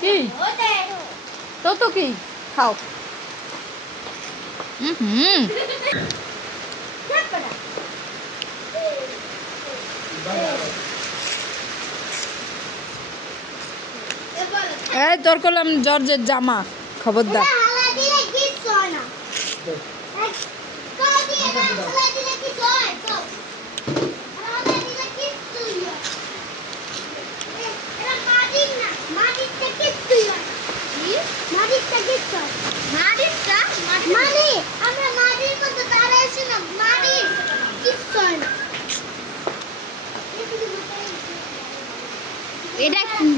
কি তো কি খাও এই তোর করলাম জর্জের জামা খবরদার এটা কি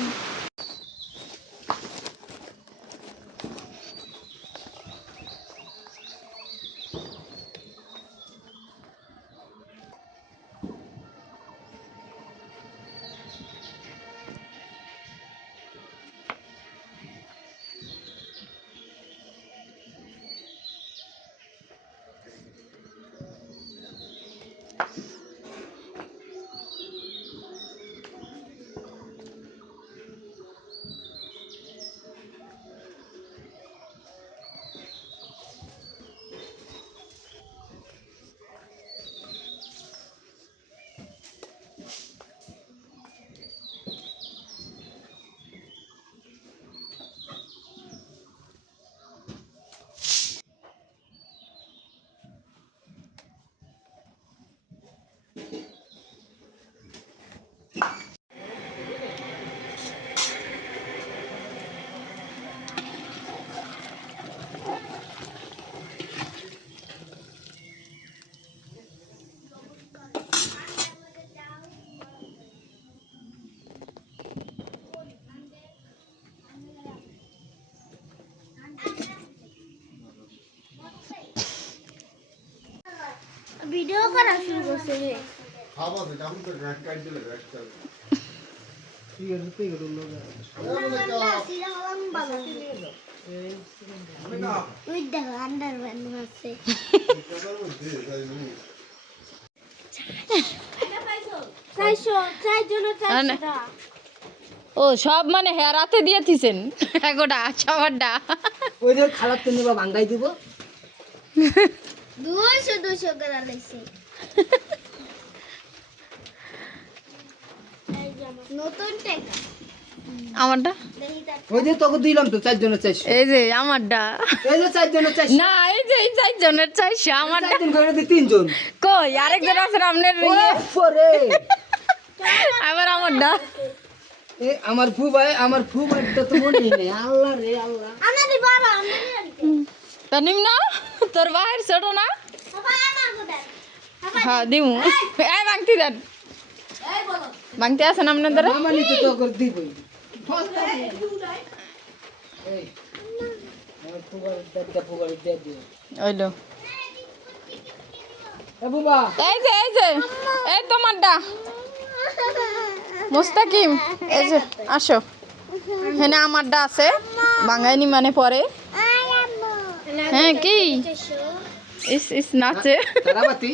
ভিডিও করা শুরু করছে রে খাবার দে আমি তো গ্যাস কাট দিলে গ্যাস কাট ঠিক আছে তুই গেল লোক ওই দেখো আন্ডারপ্যান্ট আছে ও সব মানে হ্যাঁ রাতে দিয়ে দিছেন এগোটা সবারটা ওই যে খারাপ তেমনি বা ভাঙ্গাই দিব 200 করে লাইছে নতুন টাকা আমারটা ওই যে তোকে দিলাম তো 4 জনের 400 এই যে আমারটা এই যে 4 জনের 400 না এই যে এই 4 জনের 400 আমারটা 4 জন করে দি 3 জন কই আরেকজন আছে আপনার ওরে আবার আমারটা এ আমার ফুবাইটা তো মনে নেই আল্লাহ রে আল্লাহ আমাদের বড় আমাদের তা নিম না তোর বাহির ছোট না বাবা আমার কোথায় হ্যাঁ দিমু এই বাংতি দেন বাংতি আছে না আপনাদের মামা নিতে তো করে দিবই এই আমার ফুবাই দে দিও ওইলো এ বুবা এই যে এই তোমারটা মুস্তাকিম এই যে আসো হেনে আমারটা আছে বাঙাইনি মানে পরে হ্যাঁ কি ইস ইস নাচে তারাবাতি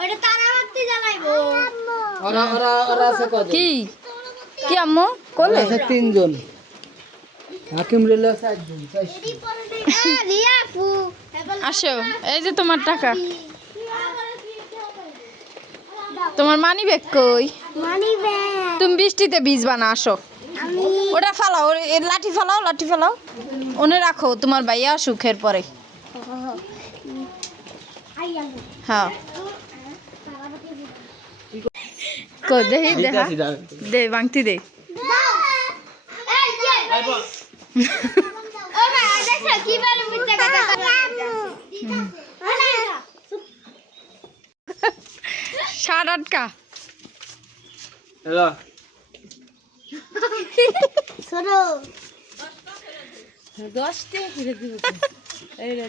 ওটা তারাবাতি জ্বালাইবো ওরা আছে কত কি কি আম্মু কোলে আছে 3 জন হাকিম রেল 4 জন রিয়াফু আসো এই যে তোমার টাকা তোমার মানি ব্যাগ কই মানি ব্যাগ তুমি বৃষ্টিতে ভিজবা না আসো ওটা ফালাও লাঠি ফালাও ওনে রাখো তোমার ভাইয়া সুখের পরে হ্যাঁ কো দেহি দেখা দে বাংতি দে ষাট আটকা হ্যালো সরো 10 টাকা করে দিব এই রে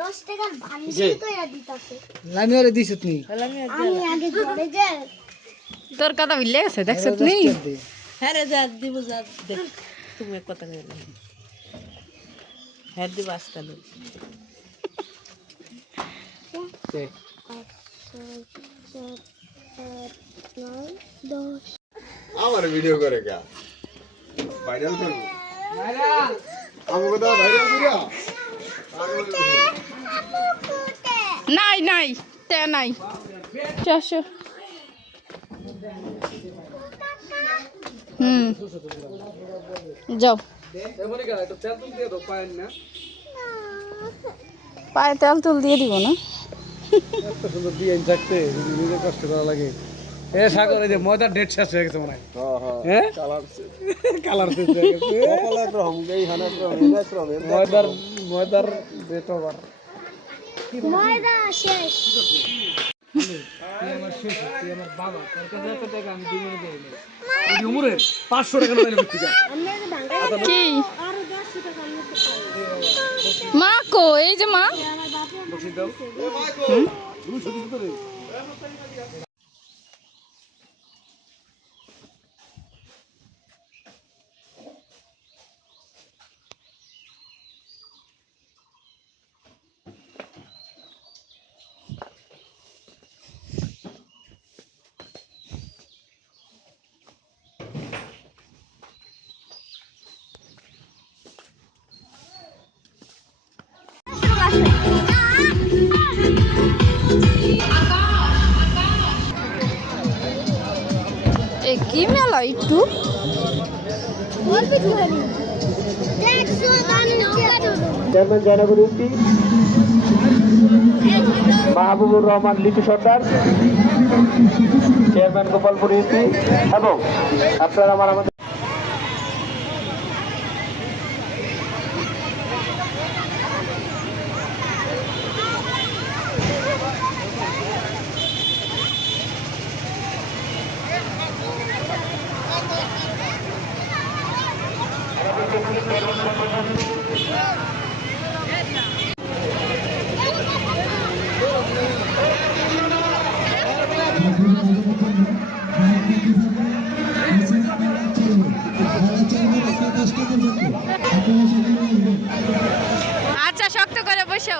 10 টাকার বান্ডিল কইরা দিতাছে আমি ওরে দিছ তুমি আমি আগে ঘরে যাই তোর কথা ভুলে গেছে দেখছো তুমি হ্যাঁ রে যা দিব যা দেখ তুমি কথা কইলে হ্যাঁ দিব আসতালো আমার ভিডিও করে কা ভাইরাল করব আমাকে দাও ভাইরাল করিয়া নাই নাই তে নাই আসো যাও পায়ে তেল তুল দিয়ে দিব না কষ্ট করা লাগে এ সাগর এই যে ময়দার ডেট শেষ হয়ে গেছে মনে হয় হ্যাঁ কালার কালার শেষ হয়ে গেছে কালার রং এই হানা রং ময়দার ডেট ওভার ময়দা শেষ তুই আমার শেষ তুই আমার বাবা তোর কাছে এত টাকা আমি দিই মনে দেই না এই উমরে 500 টাকা নাইলে বিক্রি কর কি আরো 10 টাকা আমি মা কো এই যে মা বসে দাও এ কি মেলা একটু চেয়ারম্যান জয়নগর ইউপি মাহবুবুর রহমান লিটু সর্দার, চেয়ারম্যান গোপালপুর ইউপি এবং আপনারা আমাদের আচ্ছা শক্ত করে বসো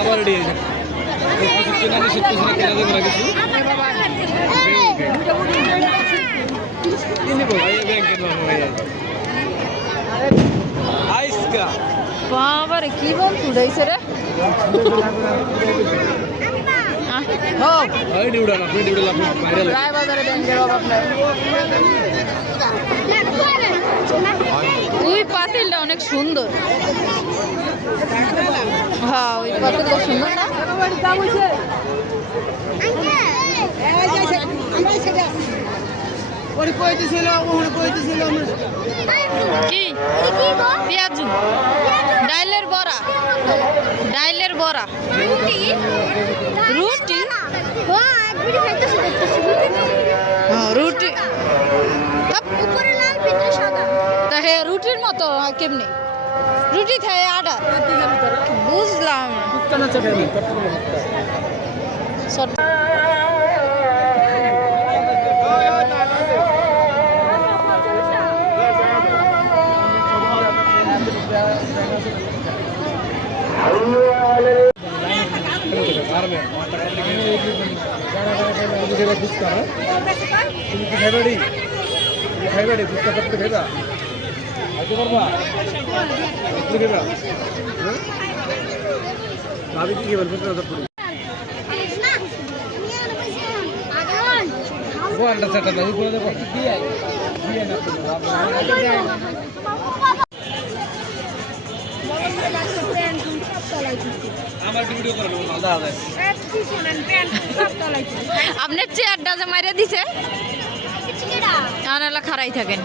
আবার রেডি হয়ে যাবে কেনা নিষেধ করছে না কেনা দেবো না কিছু আইসকা বাবারে কি বল উড়াইছে রে ওই ডিউডা না আপনি ডিউডা আপনি ভাইরাল রায় বাজারে ব্যাংকের অভাব নাই ওই পাতিলটা অনেক সুন্দর হ্যাঁ ওই পাতিলটা সুন্দর না কি পেঁয়াজু ডাইলের বড়া ডাইলের বড়া রুটি রুটি তা হে রুটির মতো কেমনি রুটি খায় আডা বুঝলাম ভাবি কি বলবো ওয়ান্ডা সেটা দাও করে দেবো আমার ভিডিও করে নেবো মালদা হবে আপনার চেয়ারটা যে মাইরে দিছে আপনারা খাড়াই থাকেন।